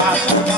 Bye.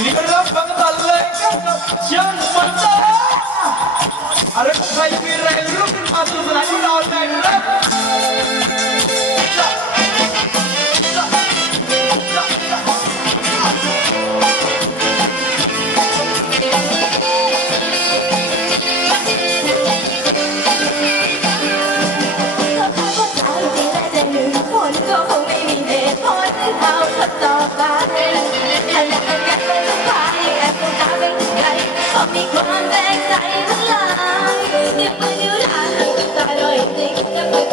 इकडं फक्त आलंय क्षण म्हणता अरे काही मी राहील माझं राहील Come back, I will love you. If I do not, I will